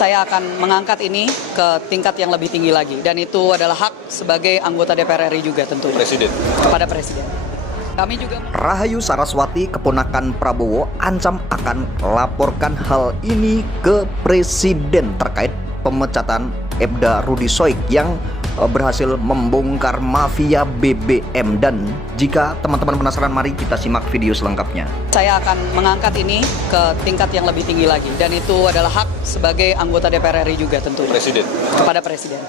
Saya akan mengangkat ini ke tingkat yang lebih tinggi lagi, dan itu adalah hak sebagai anggota DPR RI juga tentunya. Kepada Presiden. Kami juga Rahayu Saraswati, keponakan Prabowo, ancam akan laporkan hal ini ke Presiden terkait pemecatan Ibda Rudy Soik yang berhasil membongkar mafia BBM. Dan jika teman-teman penasaran, mari kita simak video selengkapnya. Saya akan mengangkat ini ke tingkat yang lebih tinggi lagi, dan itu adalah hak sebagai anggota DPR RI juga tentunya. Kepada Presiden.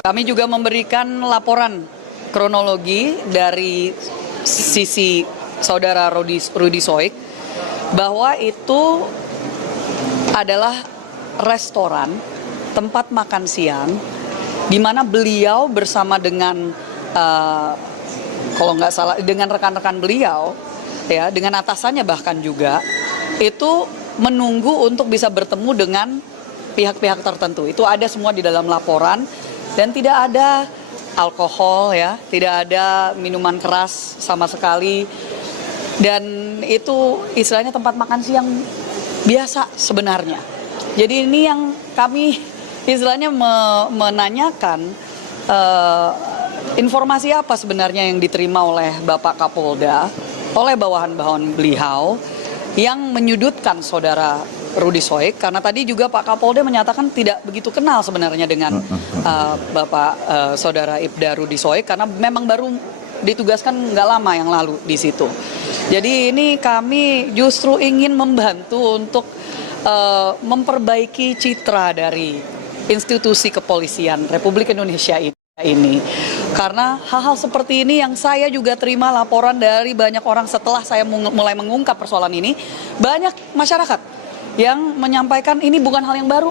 Kami juga memberikan laporan kronologi dari sisi saudara Rudy Soik bahwa itu adalah restoran, tempat makan siang, di mana beliau bersama dengan kalau nggak salah dengan rekan-rekan beliau, ya, dengan atasannya bahkan juga itu menunggu untuk bisa bertemu dengan pihak-pihak tertentu. Itu ada semua di dalam laporan, dan tidak ada alkohol, ya, tidak ada minuman keras sama sekali, dan itu istilahnya tempat makan siang biasa sebenarnya. Jadi ini yang kami istilahnya menanyakan informasi apa sebenarnya yang diterima oleh Bapak Kapolda, oleh bawahan-bawahan beliau yang menyudutkan saudara Rudy Soik, karena tadi juga Pak Kapolda menyatakan tidak begitu kenal sebenarnya dengan Bapak saudara Ibda Rudy Soik, karena memang baru ditugaskan nggak lama yang lalu di situ. Jadi ini kami justru ingin membantu untuk memperbaiki citra dari institusi kepolisian Republik Indonesia ini. Karena hal-hal seperti ini yang saya juga terima laporan dari banyak orang setelah saya mulai mengungkap persoalan ini, banyak masyarakat yang menyampaikan ini bukan hal yang baru.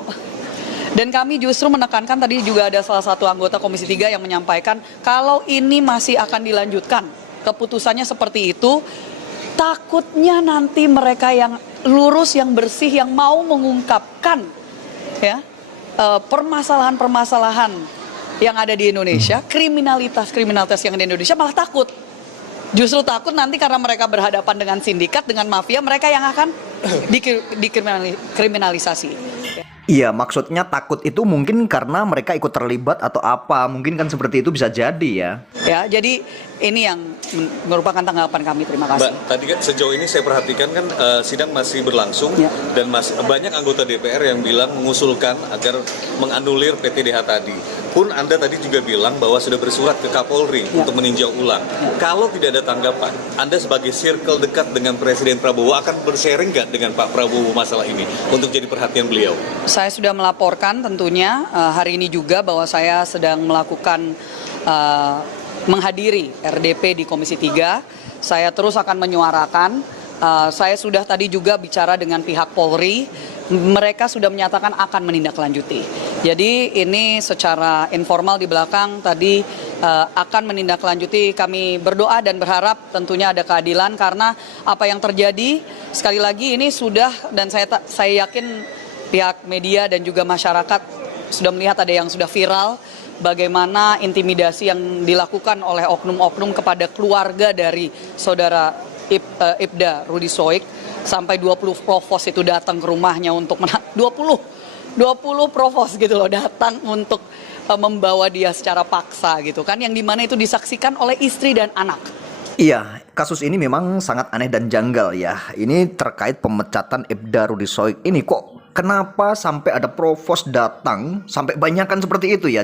Dan kami justru menekankan, tadi juga ada salah satu anggota Komisi 3 yang menyampaikan kalau ini masih akan dilanjutkan, keputusannya seperti itu, takutnya nanti mereka yang lurus, yang bersih, yang mau mengungkapkan, ya, permasalahan-permasalahan yang ada di Indonesia, kriminalitas yang ada di Indonesia malah takut. Justru takut nanti karena mereka berhadapan dengan sindikat, dengan mafia, mereka yang akan dikriminalisasi. Iya, maksudnya takut itu mungkin karena mereka ikut terlibat atau apa, mungkin kan seperti itu bisa jadi ya. Ya, jadi ini yang merupakan tanggapan kami. Terima kasih. Mbak, tadi kan sejauh ini saya perhatikan kan sidang masih berlangsung, ya, dan masih banyak anggota DPR yang bilang mengusulkan agar menganulir PTDH tadi. Pun Anda tadi juga bilang bahwa sudah bersurat ke Kapolri, ya, untuk meninjau ulang. Ya. Kalau tidak ada tanggapan, Anda sebagai circle dekat dengan Presiden Prabowo akan bersharing nggak dengan Pak Prabowo masalah ini untuk jadi perhatian beliau? Saya sudah melaporkan tentunya hari ini juga bahwa saya sedang melakukan menghadiri RDP di Komisi 3. Saya terus akan menyuarakan. Saya sudah tadi juga bicara dengan pihak Polri. Mereka sudah menyatakan akan menindaklanjuti. Jadi ini secara informal di belakang tadi akan menindaklanjuti. Kami berdoa dan berharap tentunya ada keadilan, karena apa yang terjadi sekali lagi ini sudah, dan saya yakin pihak media dan juga masyarakat sudah melihat ada yang sudah viral bagaimana intimidasi yang dilakukan oleh oknum-oknum kepada keluarga dari saudara Ibda Rudy Soik, sampai 20 provos itu datang ke rumahnya untuk 20 provos gitu loh, datang untuk membawa dia secara paksa gitu kan, yang dimana itu disaksikan oleh istri dan anak. Iya, kasus ini memang sangat aneh dan janggal ya. Ini terkait pemecatan Ibda Rudy Soik ini, kok kenapa sampai ada provos datang sampai banyakan seperti itu ya?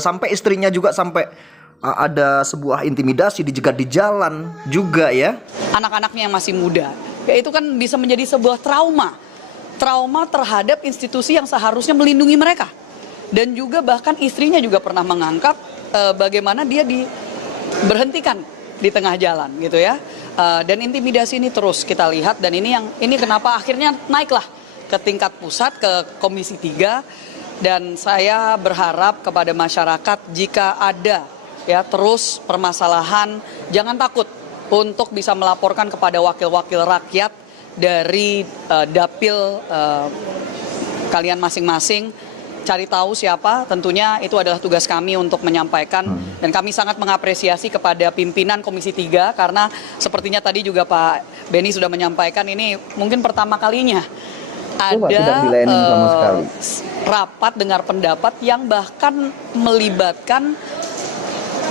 Sampai istrinya juga sampai ada sebuah intimidasi, dijegat di jalan juga ya. Anak-anaknya yang masih muda, ya itu kan bisa menjadi sebuah trauma terhadap institusi yang seharusnya melindungi mereka. Dan juga bahkan istrinya juga pernah mengangkat bagaimana dia diberhentikan di tengah jalan gitu ya. Dan intimidasi ini terus kita lihat, dan ini kenapa akhirnya naiklah ke tingkat pusat, ke Komisi 3. Dan saya berharap kepada masyarakat, jika ada ya terus permasalahan, jangan takut untuk bisa melaporkan kepada wakil-wakil rakyat dari dapil kalian masing-masing. Cari tahu siapa, tentunya itu adalah tugas kami untuk menyampaikan. Dan kami sangat mengapresiasi kepada pimpinan Komisi 3, karena sepertinya tadi juga Pak Beni sudah menyampaikan, ini mungkin pertama kalinya Coba tidak ada dilayani sama sekali. rapat dengar pendapat yang bahkan melibatkan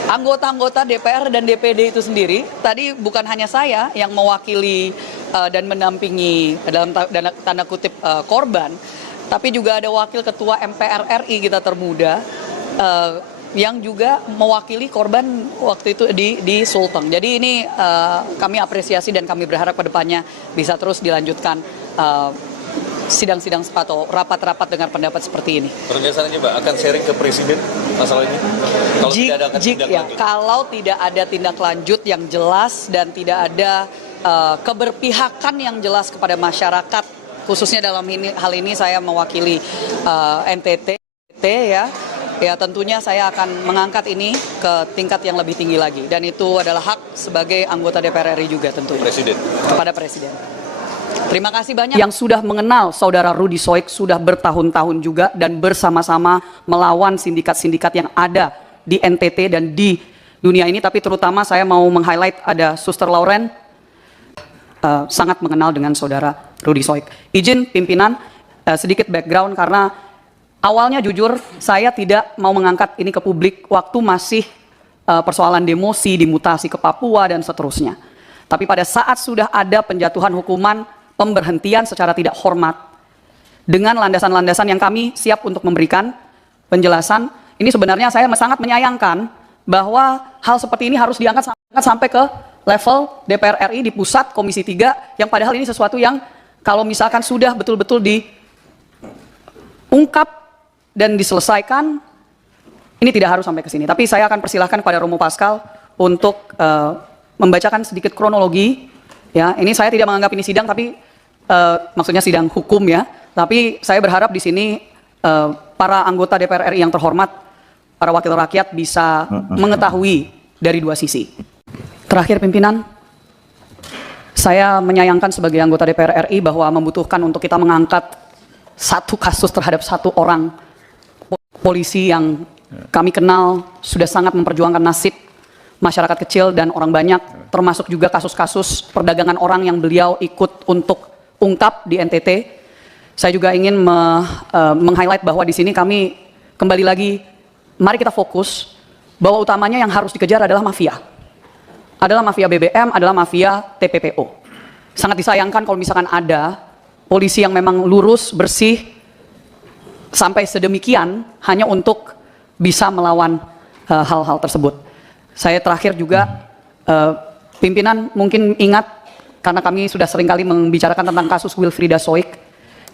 anggota-anggota DPR dan DPD itu sendiri. Tadi bukan hanya saya yang mewakili dan mendampingi dalam tanda kutip korban, tapi juga ada wakil ketua MPR RI kita termuda yang juga mewakili korban waktu itu di Sulteng. Jadi ini kami apresiasi dan kami berharap ke depannya bisa terus dilanjutkan sidang-sidang atau rapat-rapat dengar pendapat seperti ini. Penegasannya Mbak akan sharing ke Presiden masalah ini? Kalau tidak ada tindak lanjut yang jelas dan tidak ada keberpihakan yang jelas kepada masyarakat, khususnya dalam hal ini saya mewakili NTT ya tentunya saya akan mengangkat ini ke tingkat yang lebih tinggi lagi, dan itu adalah hak sebagai anggota DPR RI juga tentunya kepada Presiden. Terima kasih banyak yang sudah mengenal saudara Rudy Soik sudah bertahun-tahun juga dan bersama-sama melawan sindikat-sindikat yang ada di NTT dan di dunia ini. Tapi terutama saya mau meng-highlight ada Suster Lauren, sangat mengenal dengan saudara Rudy Soik. Izin pimpinan sedikit background karena awalnya jujur saya tidak mau mengangkat ini ke publik waktu masih persoalan demosi, dimutasi ke Papua dan seterusnya. Tapi pada saat sudah ada penjatuhan hukuman pemberhentian secara tidak hormat dengan landasan-landasan yang kami siap untuk memberikan penjelasan, ini sebenarnya saya sangat menyayangkan bahwa hal seperti ini harus diangkat sampai ke level DPR RI di pusat Komisi 3, yang padahal ini sesuatu yang kalau misalkan sudah betul-betul diungkap dan diselesaikan, ini tidak harus sampai ke sini. Tapi saya akan persilahkan kepada Romo Pascal untuk membacakan sedikit kronologi. Ya, ini saya tidak menganggap ini sidang, tapi maksudnya sidang hukum ya. Tapi saya berharap di sini para anggota DPR RI yang terhormat, para wakil rakyat bisa mengetahui dari dua sisi. Terakhir pimpinan, saya menyayangkan sebagai anggota DPR RI bahwa membutuhkan untuk kita mengangkat satu kasus terhadap satu orang polisi yang kami kenal sudah sangat memperjuangkan nasib masyarakat kecil dan orang banyak, termasuk juga kasus-kasus perdagangan orang yang beliau ikut untuk ungkap di NTT. Saya juga ingin meng-highlight bahwa di sini kami kembali lagi, mari kita fokus bahwa utamanya yang harus dikejar adalah mafia. Adalah mafia BBM, adalah mafia TPPO. Sangat disayangkan kalau misalkan ada polisi yang memang lurus, bersih, sampai sedemikian hanya untuk bisa melawan hal-hal tersebut. Saya terakhir juga, pimpinan mungkin ingat, karena kami sudah seringkali membicarakan tentang kasus Wilfrieda Soik,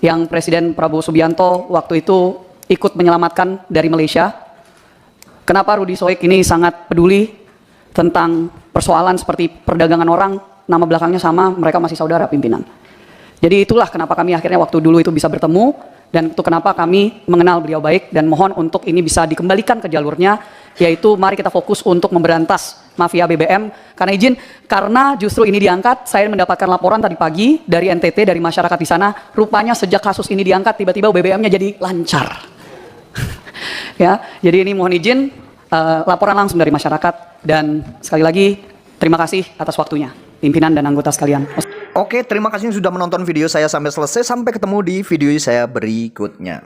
yang Presiden Prabowo Subianto waktu itu ikut menyelamatkan dari Malaysia. Kenapa Rudy Soik ini sangat peduli tentang persoalan seperti perdagangan orang, nama belakangnya sama, mereka masih saudara pimpinan. Jadi itulah kenapa kami akhirnya waktu dulu itu bisa bertemu, dan itu kenapa kami mengenal beliau baik, dan mohon untuk ini bisa dikembalikan ke jalurnya, yaitu mari kita fokus untuk memberantas mafia BBM. Karena justru ini diangkat, saya mendapatkan laporan tadi pagi dari NTT, dari masyarakat di sana, rupanya sejak kasus ini diangkat, tiba-tiba BBM-nya jadi lancar. Ya, jadi ini mohon izin, laporan langsung dari masyarakat, dan sekali lagi, terima kasih atas waktunya, pimpinan dan anggota sekalian. Oke, terima kasih sudah menonton video saya sampai selesai. Sampai ketemu di video saya berikutnya.